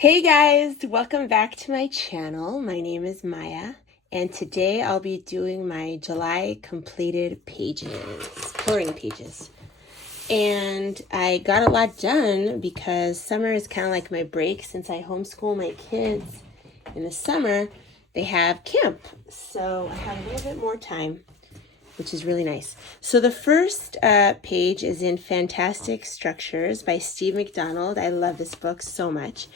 Hey guys, welcome back to my channel. My name is Maya, and today I'll be doing my July completed pages, coloring pages. And I got a lot done because summer is kind of like my break since I homeschool my kids. In the summer, they have camp, so I have a little bit more time, which is really nice. So the first page is in Fantastic Structures by Steve McDonald. I love this book so much.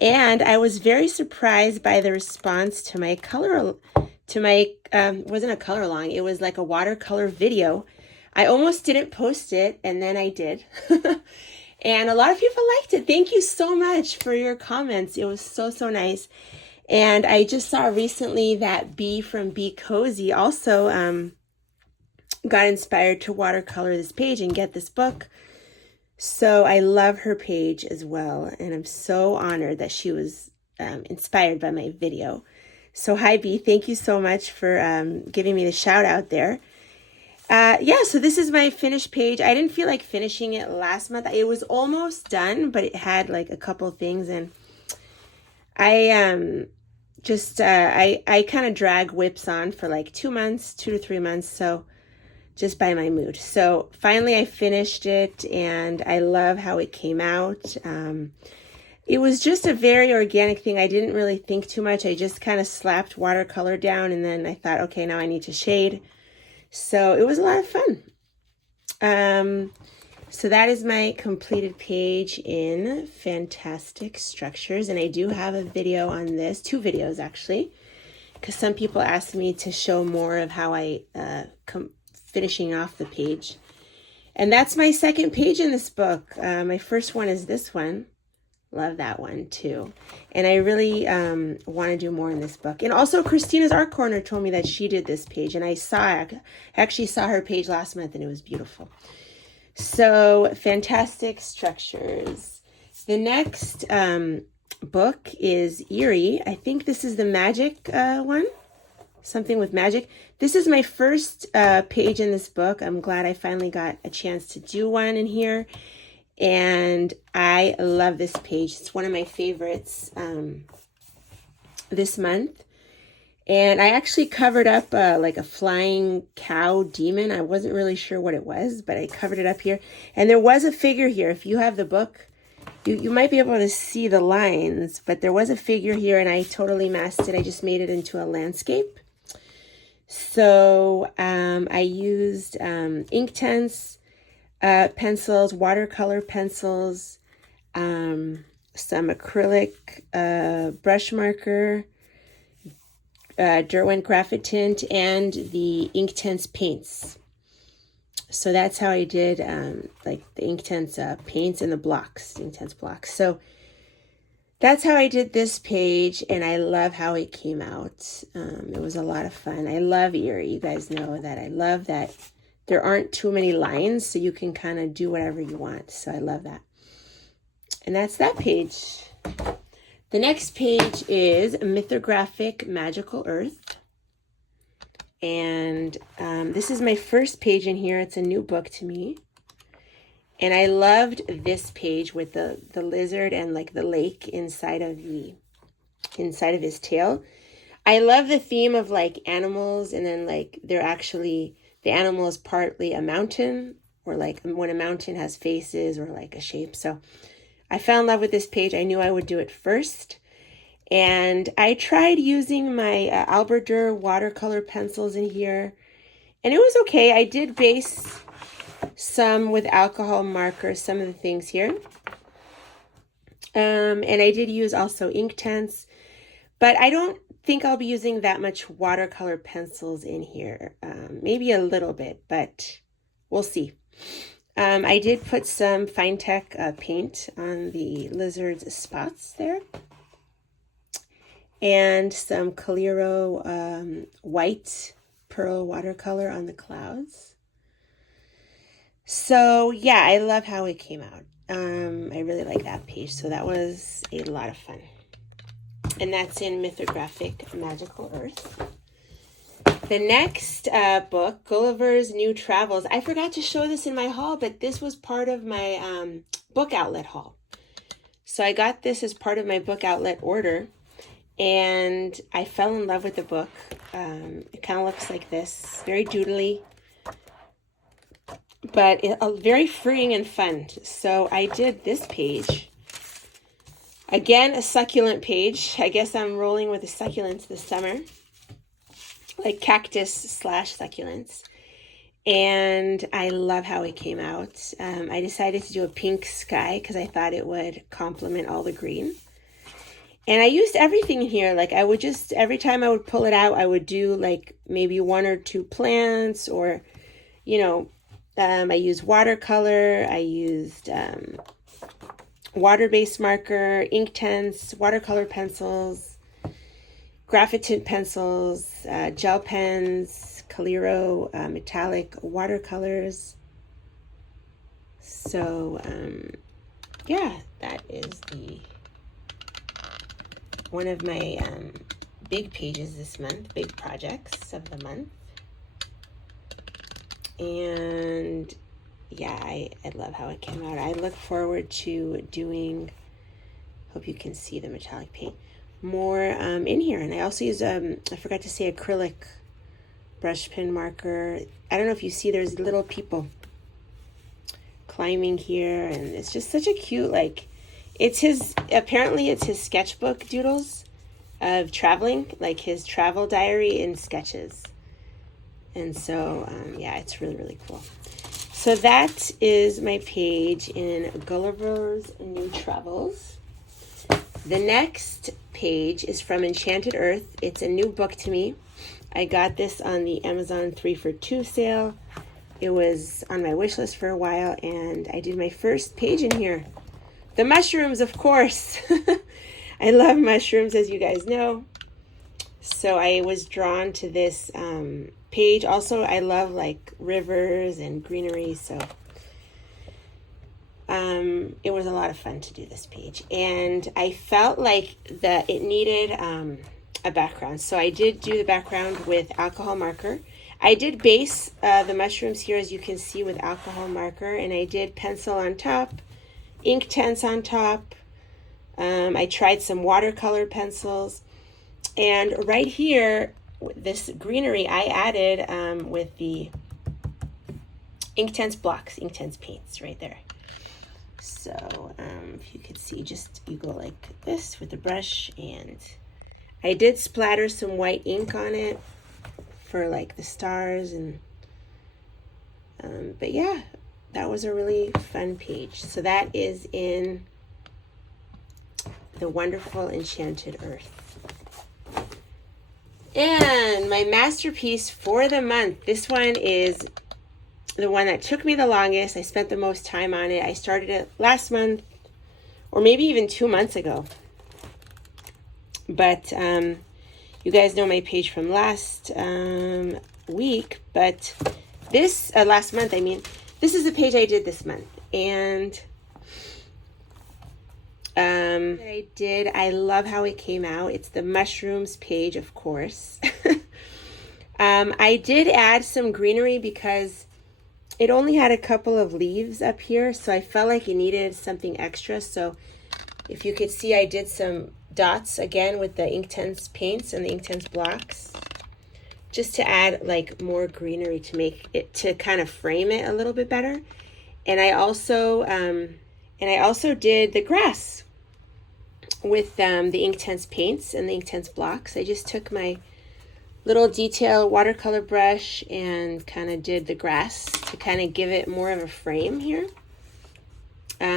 And I was very surprised by the response to my wasn't a color along, it was like a watercolor video. I almost didn't post it, and then I did. And a lot of people liked it. Thank you so much for your comments. It was so nice. And I just saw recently that Bee from Be Cozy also got inspired to watercolor this page and get this book. So I love her page as well, and I'm so honored that she was inspired by my video. So hi B, thank you so much for giving me the shout out there. So this is my finished page. I didn't feel like finishing it last month. It was almost done, but it had like a couple of things, and I kind of drag whips on for like 2 months, 2 to 3 months, so just by my mood. So finally I finished it, and I love how it came out. It was just a very organic thing. I didn't really think too much. I just kind of slapped watercolor down, and then I thought, okay, now I need to shade. So it was a lot of fun. So that is my completed page in Fantastic Structures, and I do have a video on this, 2 videos actually, because some people asked me to show more of how I finishing off the page. And that's my second page in this book. My first one is this one. Love that one too. And I really want to do more in this book. And also Christina's Art Corner told me that she did this page, and I actually saw her page last month, and it was beautiful. So Fantastic Structures. The next book is Eerie. I think this is the magic one. Something with magic. This is my first page in this book. I'm glad I finally got a chance to do one in here, and I love this page. It's one of my favorites this month. And I actually covered up like a flying cow demon. I wasn't really sure what it was, but I covered it up here. And there was a figure here. If you have the book, you might be able to see the lines, but there was a figure here, and I totally masked it. I just made it into a landscape. So I used Inktense pencils, watercolor pencils, some acrylic brush marker, Derwent Graphite Tint, and the Inktense paints. So that's how I did like the Inktense paints and the blocks, Inktense blocks. So that's how I did this page, and I love how it came out. It was a lot of fun. I love Eerie. You guys know that I love that there aren't too many lines, so you can kind of do whatever you want. So I love that. And that's that page. The next page is Mythographic Magical Earth. And this is my first page in here. It's a new book to me. And I loved this page with the lizard and like the lake inside of his tail. I love the theme of like animals, and then like the animal is partly a mountain, or like when a mountain has faces or like a shape. So I fell in love with this page. I knew I would do it first. And I tried using my Albert Durr watercolor pencils in here, and it was okay. I did base some with alcohol markers, some of the things here. And I did use also Inktense, but I don't think I'll be using that much watercolor pencils in here. Maybe a little bit, but we'll see. I did put some Fine Tech paint on the lizard's spots there, and some Calero white pearl watercolor on the clouds. So yeah, I love how it came out. I really like that page. So that was a lot of fun. And that's in Mythographic Magical Earth. The next book, Gullivers New Travels. I forgot to show this in my haul, but this was part of my book outlet haul. So I got this as part of my book outlet order, and I fell in love with the book. It kind of looks like this, very doodly, but very freeing and fun. So I did this page. Again, a succulent page. I guess I'm rolling with the succulents this summer, like cactus / succulents. And I love how it came out. I decided to do a pink sky because I thought it would complement all the green. And I used everything here. Like I would just, every time I would pull it out, I would do like maybe 1 or 2 plants, or, you know, I used watercolor. I used water-based marker, Inktense, watercolor pencils, graphite pencils, gel pens, Calero, metallic watercolors. So, yeah, that is one of my big pages this month, big projects of the month. And yeah, I love how it came out. I look forward to doing, hope you can see the metallic paint, more in here. And I also use, I forgot to say, acrylic brush pen marker. I don't know if you see, there's little people climbing here, and it's just such a cute, like, apparently it's his sketchbook doodles of traveling, like his travel diary and sketches. And so, yeah, it's really, really cool. So that is my page in Gullivers New Travels. The next page is from Enchanted Earth. It's a new book to me. I got this on the Amazon 3 for 2 sale. It was on my wish list for a while, and I did my first page in here. The mushrooms, of course. I love mushrooms, as you guys know. So I was drawn to this page. Also, I love like rivers and greenery, so it was a lot of fun to do this page. And I felt like that it needed a background. So I did do the background with alcohol marker. I did base the mushrooms here, as you can see, with alcohol marker, and I did pencil on top, Inktense on top. I tried some watercolor pencils, and right here, this greenery I added with the Inktense blocks, Inktense paints right there. So if you could see, just you go like this with the brush, and I did splatter some white ink on it for like the stars, and but yeah, that was a really fun page. So that is in the wonderful Enchanted Earth. And my masterpiece for the month, this one is the one that took me the longest. I spent the most time on it. I started it last month, or maybe even 2 months ago. But you guys know my page from last week, but this, last month, I mean, this is the page I did this month. And I love how it came out. It's the mushrooms page, of course. I did add some greenery because it only had a couple of leaves up here, so I felt like it needed something extra. So if you could see, I did some dots again with the Inktense paints and the Inktense blocks, just to add like more greenery to make it, to kind of frame it a little bit better. And I also did the grass with the Inktense paints and the Inktense blocks. I just took my little detail watercolor brush and kind of did the grass to kind of give it more of a frame here,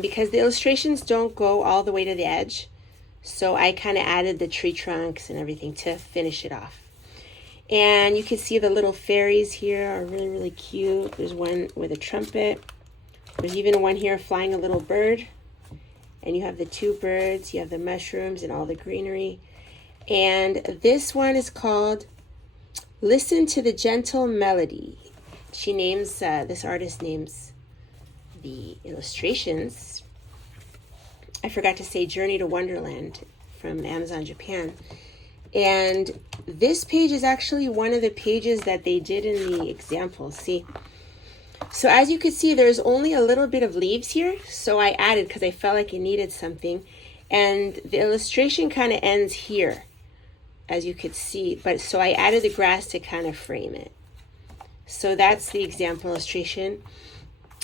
because the illustrations don't go all the way to the edge. So I kind of added the tree trunks and everything to finish it off. And you can see the little fairies here are really, really cute. There's one with a trumpet. There's even one here flying a little bird. And you have the 2 birds, you have the mushrooms and all the greenery. And this one is called Listen to the Gentle Melody. She names, this artist names the illustrations. I forgot to say Journey to Wonderland from Amazon Japan. And this page is actually one of the pages that they did in the example. See, So as you can see, there's only a little bit of leaves here. So I added because I felt like it needed something. And the illustration kind of ends here, as you could see, but so I added the grass to kind of frame it. So that's the example illustration.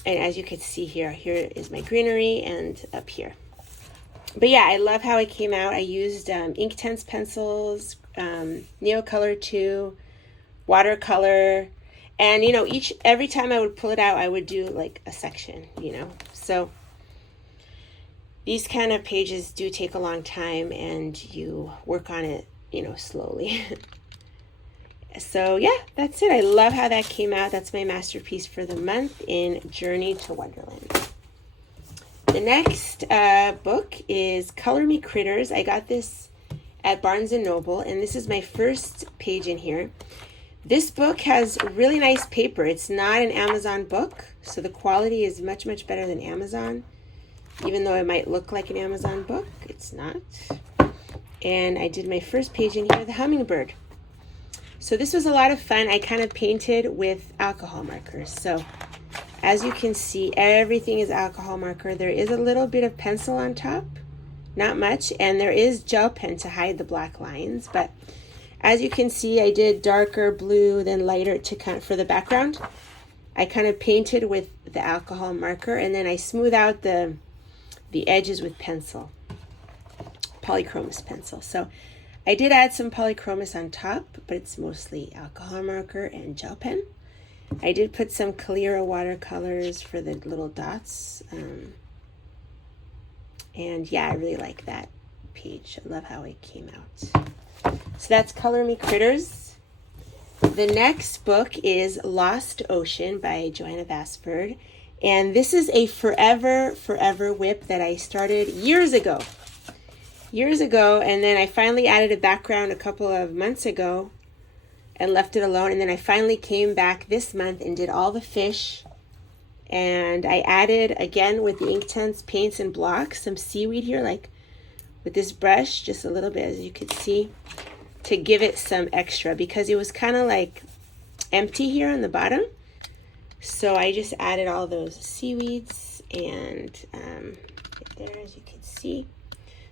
And as you can see here, here is my greenery and up here. But yeah, I love how it came out. I used Inktense pencils, Neocolor 2, watercolor, and every time I would pull it out, I would do like a section, So these kind of pages do take a long time, and you work on it, slowly. So yeah, that's it. I love how that came out. That's my masterpiece for the month in Journey to Wonderland. The next book is Color Me Critters. I got this at Barnes & Noble, and this is my first page in here. This book has really nice paper. It's not an Amazon book, so the quality is much, much better than Amazon. Even though it might look like an Amazon book, it's not. And I did my first page in here, the hummingbird. So this was a lot of fun. I kind of painted with alcohol markers. So as you can see, everything is alcohol marker. There is a little bit of pencil on top, not much, and there is gel pen to hide the black lines. But as you can see, I did darker blue, then lighter for the background. I kind of painted with the alcohol marker, and then I smooth out the edges with pencil, polychromos pencil. So I did add some polychromos on top, but it's mostly alcohol marker and gel pen. I did put some Calera watercolors for the little dots. And yeah, I really like that page. I love how it came out. So that's Color Me Critters. The next book is Lost Ocean by Joanna Basford. And this is a forever whip that I started years ago, and then I finally added a background a couple of months ago and left it alone, and then I finally came back this month and did all the fish, and I added, again with the Inktense paints and blocks, some seaweed here, like with this brush, just a little bit, as you could see, to give it some extra, because it was kind of like empty here on the bottom. So I just added all those seaweeds, and right there, as you can see.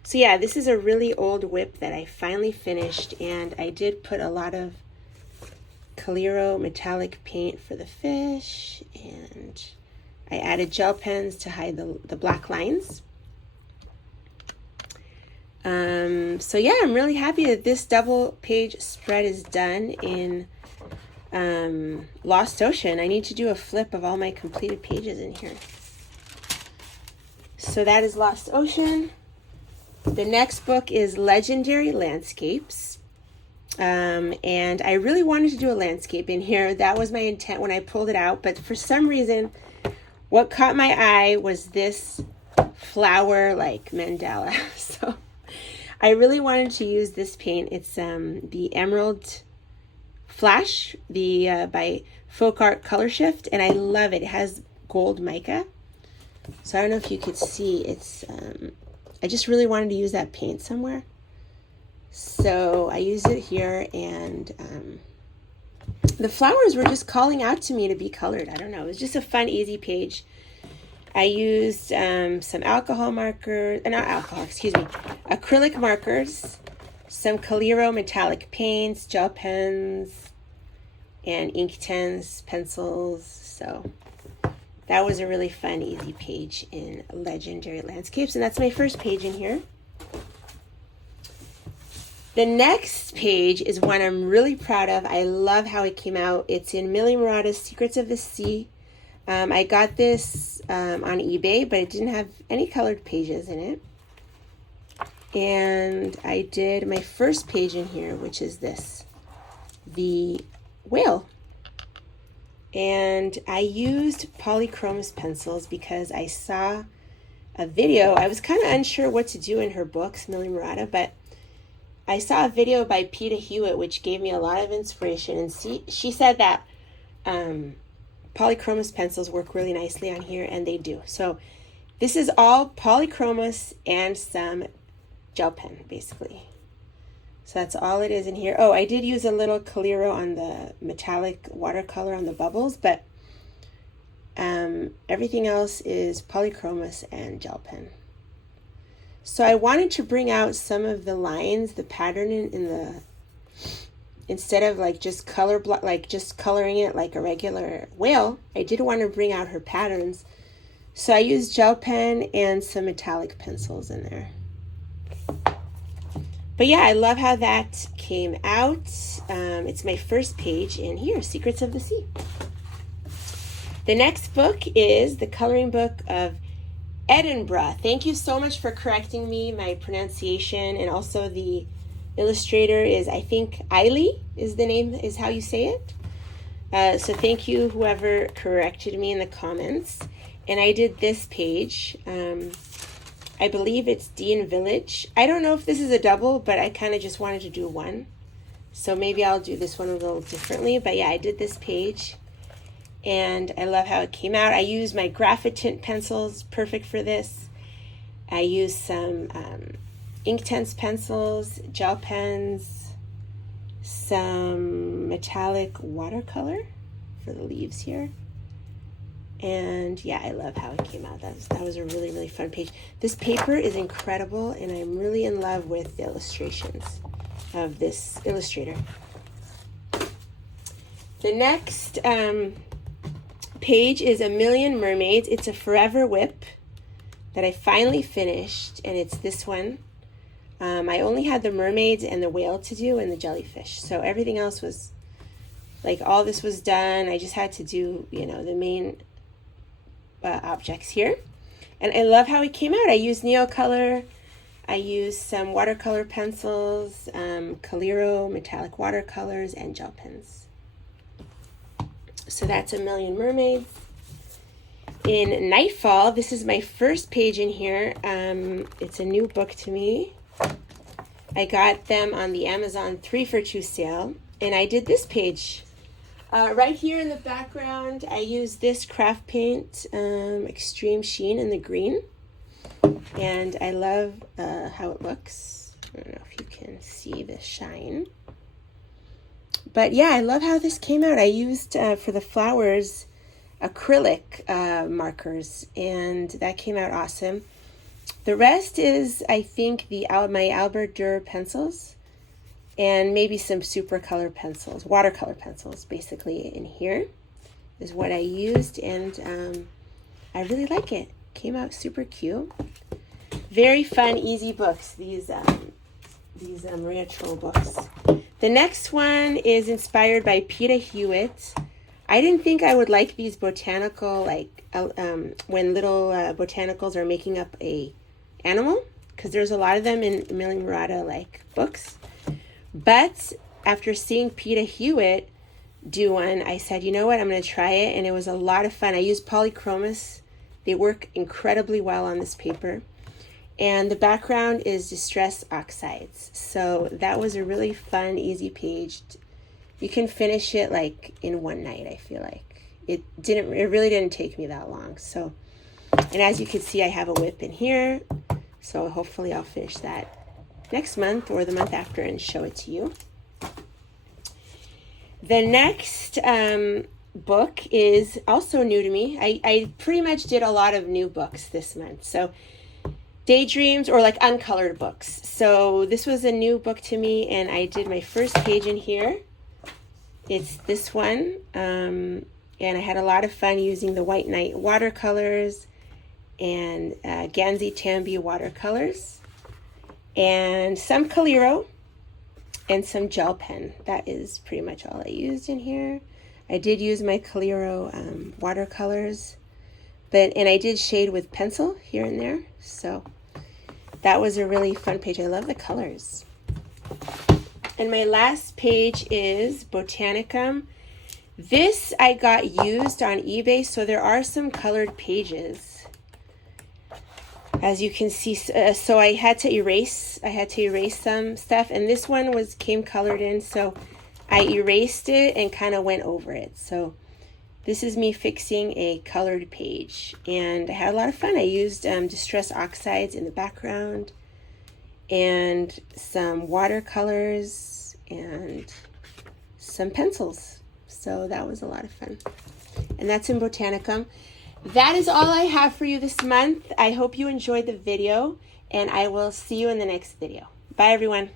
So yeah, this is a really old whip that I finally finished, and I did put a lot of Calero metallic paint for the fish, and I added gel pens to hide the black lines. So yeah, I'm really happy that this double page spread is done in Lost Ocean. I need to do a flip of all my completed pages in here. So that is Lost Ocean. The next book is Legendary Landscapes. And I really wanted to do a landscape in here. That was my intent when I pulled it out. But for some reason, what caught my eye was this flower like mandala. So I really wanted to use this paint. It's the Emerald Flash, by Folk Art Color Shift, and I love it. It has gold mica. So I don't know if you could see. It's I just really wanted to use that paint somewhere. So I used it here, and the flowers were just calling out to me to be colored. I don't know. It was just a fun, easy page. I used some alcohol markers, acrylic markers, some Calero metallic paints, gel pens, and Inktense pencils. So that was a really fun, easy page in Legendary Landscapes, and that's my first page in here. The next page is one I'm really proud of. I love how it came out. It's in Million Mermaids, Secrets of the Sea. I got this on eBay, but it didn't have any colored pages in it. And I did my first page in here, which is this, the whale. And I used polychromos pencils because I saw a video. I was kind of unsure what to do in her books, Million Mermaids, but I saw a video by Peta Hewitt, which gave me a lot of inspiration. And she said that polychromos pencils work really nicely on here, and they do. So this is all polychromos and some gel pen, basically. So that's all it is in here. Oh, I did use a little Calero on the metallic watercolor on the bubbles, but everything else is polychromos and gel pen. So I wanted to bring out some of the lines, the pattern in the, instead of like just just coloring it like a regular whale, I did want to bring out her patterns. So I used gel pen and some metallic pencils in there. But yeah, I love how that came out. It's my first page in here, Secrets of the Sea. The next book is the coloring book of Edinburgh. Thank you so much for correcting me, my pronunciation, and also the illustrator is, I think, Eiley is the name, is how you say it. So thank you, whoever corrected me in the comments. And I did this page. I believe it's Dean Village. I don't know if this is a double, but I kind of just wanted to do one. So maybe I'll do this one a little differently. But yeah, I did this page. And I love how it came out. I used my Graphitint pencils, perfect for this. I used some Inktense pencils, gel pens, some metallic watercolor for the leaves here. And yeah, I love how it came out. That was a really, really fun page. This paper is incredible, and I'm really in love with the illustrations of this illustrator. The next page is A Million Mermaids. It's a forever whip that I finally finished, and it's this one. I only had the mermaids and the whale to do and the jellyfish. So everything else was, like, all this was done. I just had to do, you know, the main objects here. And I love how it came out. I used Neocolor. I used some watercolor pencils, Coliro metallic watercolors, and gel pens. So that's A Million Mermaids. In Nightfall, this is my first page in here. It's a new book to me. I got them on the Amazon 3 for 2 sale, and I did this page. Right here in the background, I used this craft paint, Extreme Sheen in the green, and I love how it looks. I don't know if you can see the shine. But yeah, I love how this came out. I used, for the flowers, acrylic markers, and that came out awesome. The rest is, I think, my Albert Dürer pencils, and maybe some super color pencils, watercolor pencils, basically in here is what I used, and I really like it. Came out super cute. Very fun, easy books, these Maria Troll books. The next one is inspired by Peter Hewitt. I didn't think I would like these botanical, like when little botanicals are making up a animal, because there's a lot of them in Million Mermaids like books. But after seeing Peter Hewitt do one, I said, you know what, I'm going to try it, and it was a lot of fun. I used polychromas. They work incredibly well on this paper. And the background is Distress Oxides. So that was a really fun, easy page. You can finish it like in one night, I feel like. It really didn't take me that long. So, and as you can see, I have a whip in here. So hopefully I'll finish that next month or the month after and show it to you. The next book is also new to me. I pretty much did a lot of new books this month. So Daydreams, or like uncolored books. So this was a new book to me, and I did my first page in here. It's this one, and I had a lot of fun using the White Knight watercolors and Ganzi Tambi watercolors, and some Coliro and some gel pen. That is pretty much all I used in here. I did use my Coliro watercolors, and I did shade with pencil here and there. So that was a really fun page. I love the colors. And my last page is Botanicum. This I got used on eBay, so there are some colored pages, as you can see. So I had to erase some stuff, and this one came colored in, so I erased it and kind of went over it. So this is me fixing a colored page, and I had a lot of fun. I used Distress Oxides in the background and some watercolors and some pencils. So that was a lot of fun. And that's in Botanicum. That is all I have for you this month. I hope you enjoyed the video. and I will see you in the next video. Bye, everyone.